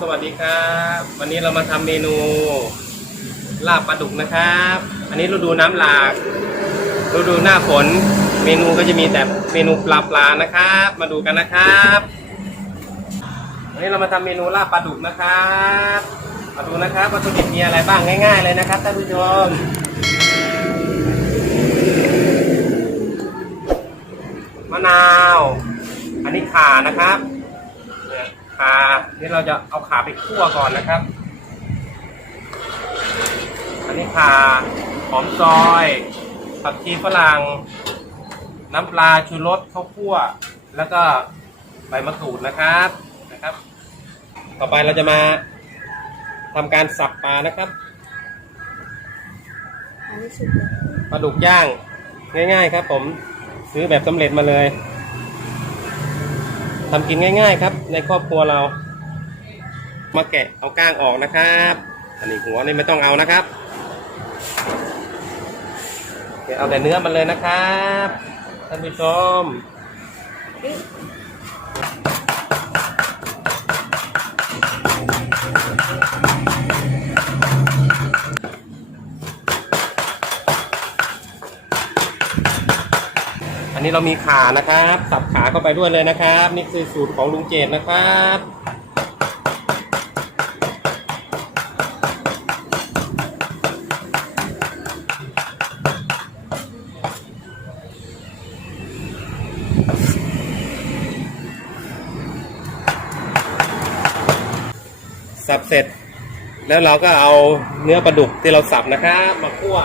สวัสดีครับ วันนี้เรามาทำเมนูลาบปลาดุกนะครับ อันนี้ฤดูน้ำหลากฤดูหน้าฝน เมนูก็จะมีแต่เมนูปลาปลานะครับ มาดูกันนะครับวันนี้เรามาทำเมนูลาบปลาดุกนะครับมาดูนะครับวัตถุดิบมีอะไรบ้างง่าย ๆ เลยนะครับท่านผู้ชมมะนาว อันนี้ข่านะครับ นี่เราจะเอาขาไปคั่วก่อนนะครับ อันนี้ขาหอมซอยผักชีฝรั่งน้ำปลาชูรสข้าวคั่ว แล้วก็ใบมะกรูดนะครับนะครับ ต่อไปเราจะมาทำการสับปลานะครับปลาดุกย่างง่าย ๆ ครับ ผมซื้อแบบสำเร็จมาเลยทำกินง่าย ๆ ครับ ในครอบครัวเรา มาแกะเอาก้างออกนะครับ อันนี้หัวนี่ไม่ต้องเอานะครับเดี๋ยวเอาแต่เนื้อมันเลยนะครับท่านผู้ชมอันนี้เรามีขานะครับ สับขาเข้าไปด้วยเลยนะครับ นี่คือสูตรของลุงเจตนะครับ สับเสร็จ แล้วเราก็เอาเนื้อปลาดุกที่เราสับนะครับมาคั่ว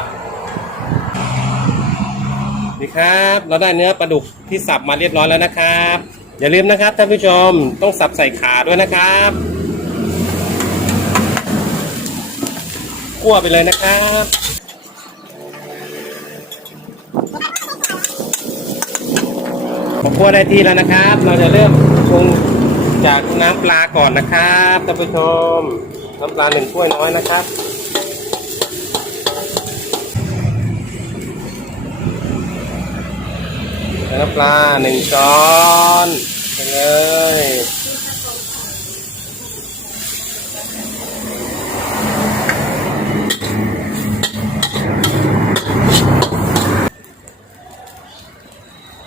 นี่ครับ เราได้เนื้อปลาดุกที่สับมาเรียบร้อยแล้วนะครับ อย่าลืมนะครับท่านผู้ชมต้องสับใส่ขาด้วยนะครับคั่วไปเลยนะครับพอคั่วได้ที่แล้วนะครับ เราจะเริ่มปรุง จากน้ำปลาก่อนนะครับท่านผู้ชม น้ำปลาหนึ่งถ้วยน้อยนะครับน้ำปลาหนึ่งช้อนไปเลย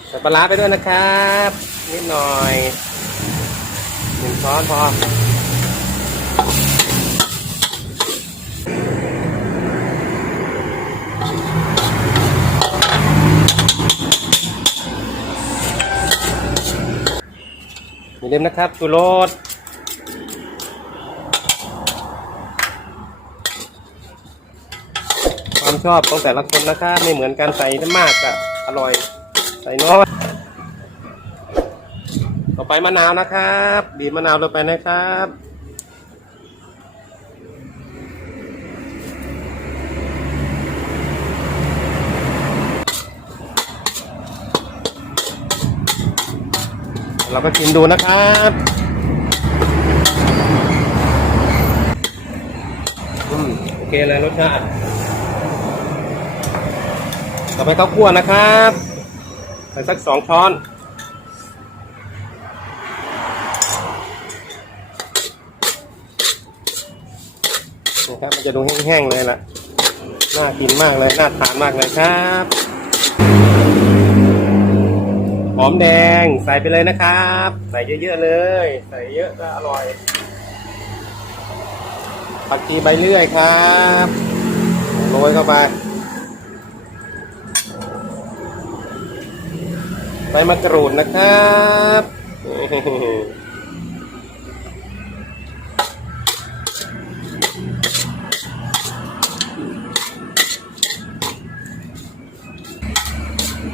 ใส่ปลาร้าไปด้วยนะครับ นิดหน่อย หนึ่งช้อนพออย่าลืมนะครับชูรสความชอบของแต่ละคนนะครับไม่เหมือนกันใส่มากก็อร่อย ใส่น้อย ไปมะนาวนะครับบีบมะนาวลงไปนะครับเราก็กินดูนะครับอืมโอเคเลยรสชาติ ต่อไปข้าวคั่วนะครับ ใส่สักสองช้อน นี่ครับ มันจะดูแห้งๆเลยล่ะ น่ากินมากเลย น่าทานมากเลยครับหอมแดงใส่ไปเลยนะครับ ใส่เยอะๆเลย ใส่เยอะก็อร่อยผักชีใบเลื่อยครับโรยเข้าไปใบมะกรูดนะครับ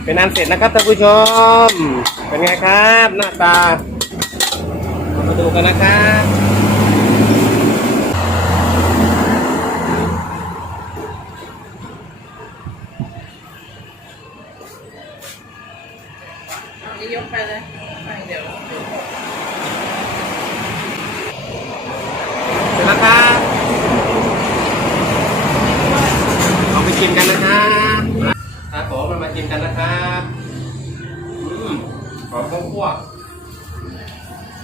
เป็นอันเสร็จนะครับท่านผู้ชม เป็นไงครับ หน้าตาเรามาดูกันนะครับ อันนี้ยกไปเลยไปเดี๋ยว เสร็จแล้วครับเอาไปกินกันนะครับครับผมเรามากินกันนะครับอืม หอมข้าวคั่ว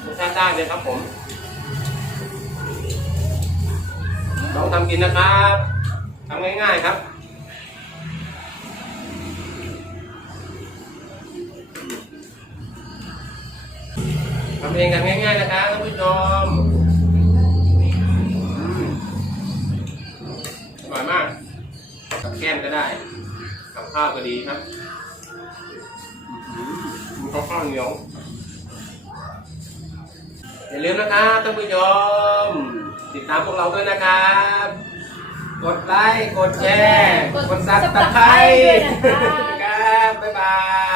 รสชาติได้เลยครับผมลองทำกินนะครับทำง่ายๆครับทำเองกันง่ายๆนะครับท่านผู้ชมอืมอร่อยมาก กับแก้มก็ได้ กับข้าวก็ดีครับ ข้าวข้าวเหนียวอย่าลืมนะครับท่านผู้ชมติดตามพวกเราด้วยนะครับ กดไลค์กดแชร์ กดซับสไครต์ครับ บ๊ายบาย